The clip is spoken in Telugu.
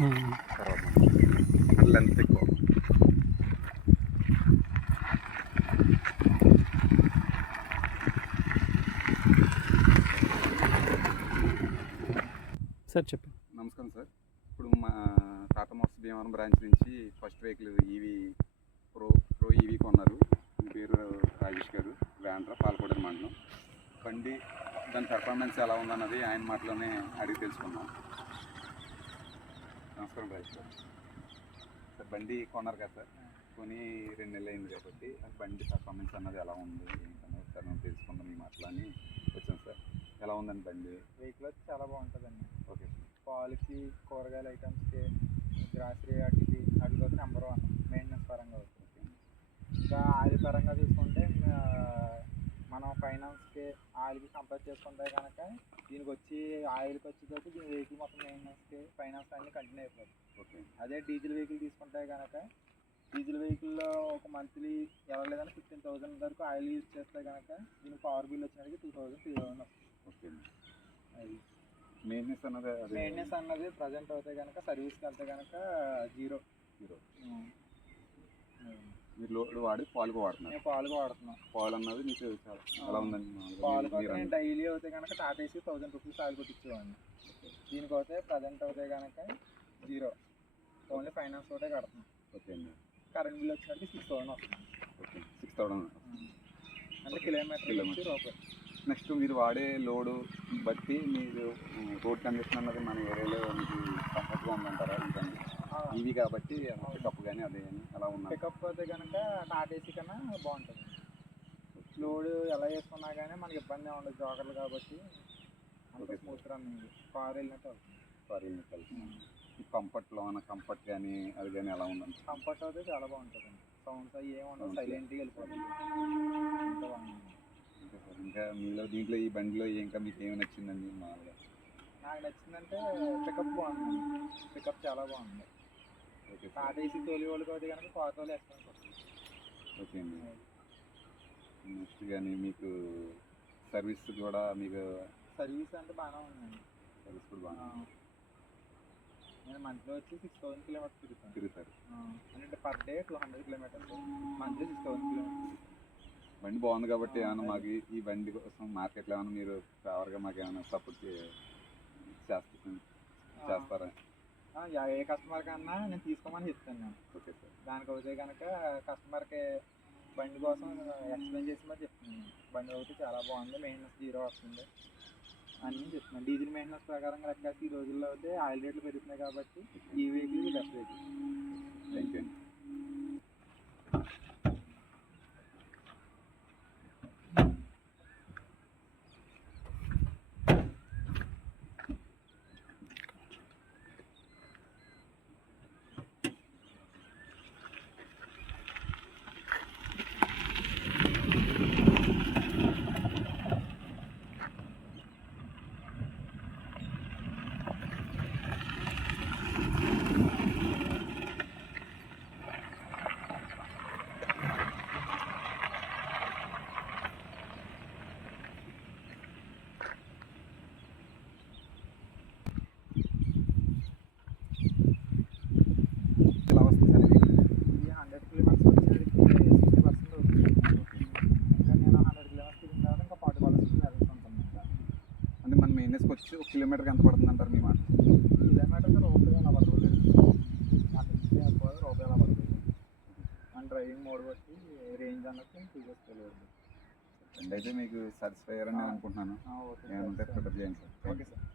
తర్వాత లెంత్ ఎక్కువ. సార్ చెప్పండి. నమస్కారం సార్. ఇప్పుడు మా టాటా మోటార్స్ భీమవరం బ్రాంచ్ నుంచి first vehicle EV pro EV కొన్నారు. మీ పేరు రాజేష్ గారు, వేండ్ర, పాలకోడ మండలం. బండి దాని పెర్ఫార్మెన్స్ ఎలా ఉందన్నది ఆయన మాటలోనే అడిగి తెలుసుకున్నాం. నమస్కారం రాజేష్ గారు. సార్ బండి కొన్నారు కదా సార్, కొని 2 నెలలు అయింది కాబట్టి బండి పెర్ఫార్మెన్స్ అన్నది ఎలా ఉంది ఏంటన్నది సార్ మనం తెలుసుకుందాం మీ మాటలు అని వచ్చాను సార్. ఎలా ఉందండి బండి? వెహికల్ వచ్చి చాలా బాగుంటుందండి. Okay sir. పాలకి, కూరగాయల ఐటమ్స్కి, గ్రాసరీ వాటికి కూడా నెంబర్ 1 మెయింటెనెన్స్ పరంగా అవుతుంది. ఇంకా ఆయిల్ పరంగా తీసుకుంటే మనం ఫైనాన్స్కి ఆయిల్కి కంపేర్ చేసుకుంటే కనుక దీనికి వచ్చి ఆయిల్కి వచ్చేసరికి దీని వెహికల్ మొత్తం మెయింటెనెన్స్కి ఫైనాన్స్ అన్నీ కంటిన్యూ అయిపోతుంది. ఓకే. అదే డీజిల్ వెహికల్ తీసుకుంటే కనుక డీజిల్ వెహికల్లో ఒక మంత్లీ ఎవరిలేదన్నా 15,000 వరకు ఆయిల్ యూజ్ చేస్తే కనుక దీనికి పవర్ బిల్ వచ్చినట్టుగా 2,000 3,000 వస్తుంది. ఓకే. అది మెయింటెనెన్స్ అన్నది ప్రజెంట్ అవుతే కనుక సర్వీస్కి వెళ్తే కనుక జీరో. మీరు లోడ్ వాడి పాలుగా వాడుతున్నారు? నేను పాలుగా వాడుతున్నాను. పాలు అన్నది మీకు ఎలా ఉందండి? పాలు నేను డైలీ అవుతే కనుక టాటా ఏసీ 1000 రూపీస్ ఆయిల్ కొట్టించేవాడిని. దీనికి అయితే ప్రజెంట్ అవుతే కనుక జీరో, ఓన్లీ ఫైనాన్స్ ఒకటే కడుతున్నాం. ఓకే అండి. కరెంట్ బిల్ వచ్చినట్టు 6,000 వస్తుంది. ఓకే. 6,000 అంటే కిలోమీటర్ రూపాయి. నెక్స్ట్ మీరు వాడే లోడు బట్టి మీరు రోడ్ కండిషన్ అన్నది మన ఏరియాలో మీకు కంఫర్ట్గా ఉందంటారా? ఇంకండి ఇవి కాబట్టి పికప్ కానీ అదే కానీ అలా ఉన్నాయి. పికప్ అయితే కనుక టాటా ఏసీ కన్నా బాగుంటుంది. లోడు ఎలా వేసుకున్నా కానీ మనకి ఇబ్బంది ఉండదు, జోకర్లు కాబట్టి అంత స్మూత్ రన్నింగ్. కార్ వెళ్ళినట్టు అవుతుంది. కార్ వెళ్ళినట్టు అవుతుంది. ఈ కంఫర్ట్ కానీ అది కానీ ఎలా ఉందండి? కంఫర్ట్ అయితే చాలా బాగుంటుందండి. సౌండ్స్ అవి ఏముండవు, సైలెంట్గా వెళ్ళిపోతుంది. అంత బాగుంటుంది. ఇంకా మీలో దీంట్లో ఈ బండిలో ఇంకా మీకు ఏమి నచ్చిందండి? మామూలుగా నాకు నచ్చిందంటే పికప్ బాగుంది. పికప్ చాలా బాగుంది. ఓకే. టాటా ఏసీ తోలి వాళ్ళకి అయితే కనుక కార్ తోలి ఎక్స్పెన్స్ వస్తుంది. ఓకే అండి. నెక్స్ట్ కానీ మీకు సర్వీస్ కూడా మీకు సర్వీస్ అంటే బాగానే ఉందండి. సర్వీస్ కూడా బాగా. నేను మంత్లీ వచ్చి 6,000 కిలోమీటర్స్ తిరుగుతారు. అంటే per day 200 kilometres, monthly 6,000 kilometres. బండి బాగుంది కాబట్టి ఏమన్నా మాకు ఈ బండి కోసం మార్కెట్లో ఏమైనా మీరు ఫేవర్గా మాకు ఏమైనా సపోర్ట్ చేస్తారా? ఏ కస్టమర్ కన్నా నేను తీసుకోమని చెప్తాను నేను. Okay sir. దానికి అయితే కనుక కస్టమర్కి బండి కోసం ఎక్స్ప్లెయిన్ చేసి మరి చెప్తున్నాను. బండి అయితే చాలా బాగుంది, మెయింటెనెన్స్ జీరో వస్తుంది అని చెప్తున్నాను. డీజిల్ మెయింటెనెన్స్ ప్రకారం లెక్కేసి ఈ రోజుల్లో అయితే ఆయిల్ రేట్లు పెరుగుతున్నాయి కాబట్టి ఈ vehicle best vehicle. Thank you అండి. ఎలా వస్తుంది సార్ ఇది? ఈ 100 కిలోమీటర్స్ వచ్చేసరికి 60% అవుతుంది. ఇంకా నేను 100 కిలోమీటర్స్ తిరిగిన తర్వాత ఇంకా 40% వెళ్తూ ఉంటుంది. ఇంకా అంటే మన మెయింటెనెన్స్కి వచ్చి 1 కిలోమీటర్కి ఎంత పడుతుంది అంటారు మీ మాట? కిలోమీటర్కి రూపాయి అలా పడుతుంది. రూపాయి అలా పడుతుంది. మన డ్రైవింగ్ మోడ్ బట్టి రేంజ్ అన్నట్టు చూసేసుకోలేదు. బండి అయితే మీకు సాటిస్ఫై అయ్యారని నేను అనుకుంటున్నాను. ఓకే ఏమంటే ప్రిపేర్ చేయండి సార్. Okay sir.